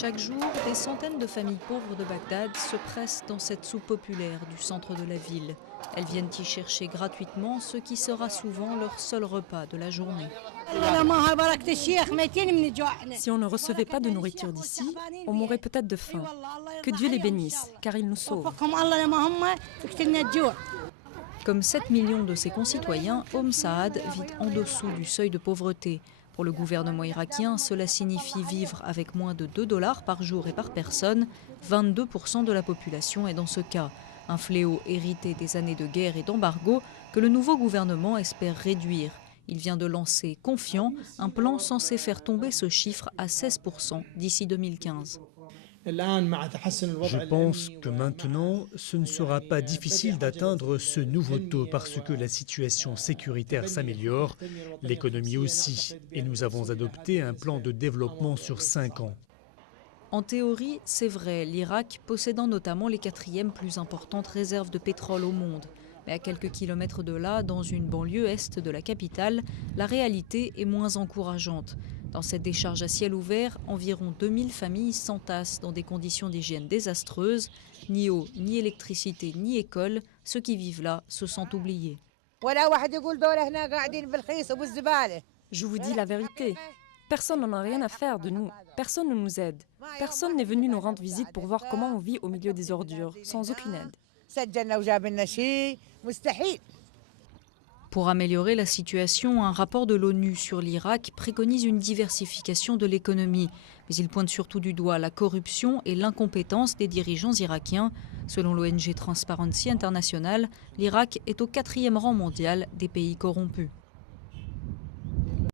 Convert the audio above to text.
Chaque jour, des centaines de familles pauvres de Bagdad se pressent dans cette soupe populaire du centre de la ville. Elles viennent y chercher gratuitement ce qui sera souvent leur seul repas de la journée. Si on ne recevait pas de nourriture d'ici, on mourrait peut-être de faim. Que Dieu les bénisse, car ils nous sauvent. Comme 7 millions de ses concitoyens, Saad vit en dessous du seuil de pauvreté. Pour le gouvernement irakien, cela signifie vivre avec moins de 2 $ par jour et par personne. 22% de la population est dans ce cas. Un fléau hérité des années de guerre et d'embargo que le nouveau gouvernement espère réduire. Il vient de lancer, confiant, un plan censé faire tomber ce chiffre à 16% d'ici 2015. Je pense que maintenant, ce ne sera pas difficile d'atteindre ce nouveau taux parce que la situation sécuritaire s'améliore, l'économie aussi, et nous avons adopté un plan de développement sur 5 ans. En théorie, c'est vrai, l'Irak possédant notamment les 4e plus importantes réserves de pétrole au monde. Mais à quelques kilomètres de là, dans une banlieue est de la capitale, la réalité est moins encourageante. Dans cette décharge à ciel ouvert, environ 2000 familles s'entassent dans des conditions d'hygiène désastreuses. Ni eau, ni électricité, ni école, ceux qui vivent là se sentent oubliés. Je vous dis la vérité. Personne n'en a rien à faire de nous. Personne ne nous aide. Personne n'est venu nous rendre visite pour voir comment on vit au milieu des ordures, sans aucune aide. Pour améliorer la situation, un rapport de l'ONU sur l'Irak préconise une diversification de l'économie. Mais il pointe surtout du doigt la corruption et l'incompétence des dirigeants irakiens. Selon l'ONG Transparency International, l'Irak est au 4e rang mondial des pays corrompus.